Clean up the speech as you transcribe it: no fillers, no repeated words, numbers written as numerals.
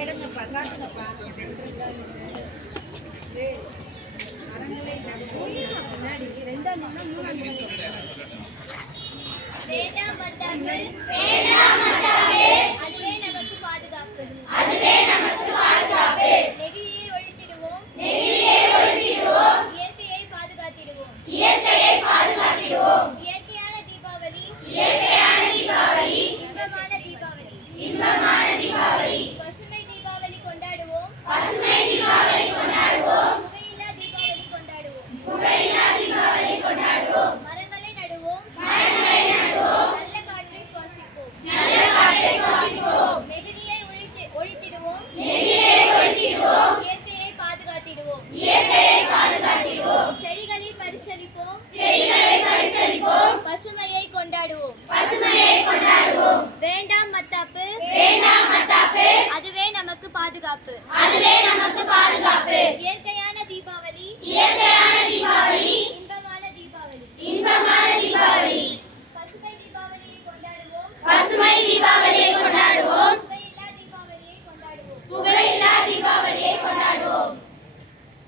எடுங்கப்பா, காட்டுங்கப்பா. மரங்களை முன்னாடி ரெண்டாம் மூணாம் வேண்டாம் மத்தாப்பு, அதுவே நமக்கு பாதுகாப்பு, நெகிழியை ஒழித்திடுவோம், இயற்கையை பாதுகாத்திடுவோம். இயற்கையான தீபாவளி, இன்பமான தீபாவளி, பசுமை தீபாவளி கொண்டாடுவோம், புகையில்லா தீபாவளி கொண்டாடுவோம். மரங்களை நடுவோம், நல்ல காற்றை சுவாசிப்போம், நெகிழியை ஒழித்திடுவோம், இயற்கையை பாதுகாத்திடுவோம். செடிகளை பரிசளிப்போம், பசுமையை கொண்டாடுவோம். வேண்டாம் மத்தாப்பு, அதுவே நமக்கு பாதுகாப்பு. இயற்கையான தீபாவளி,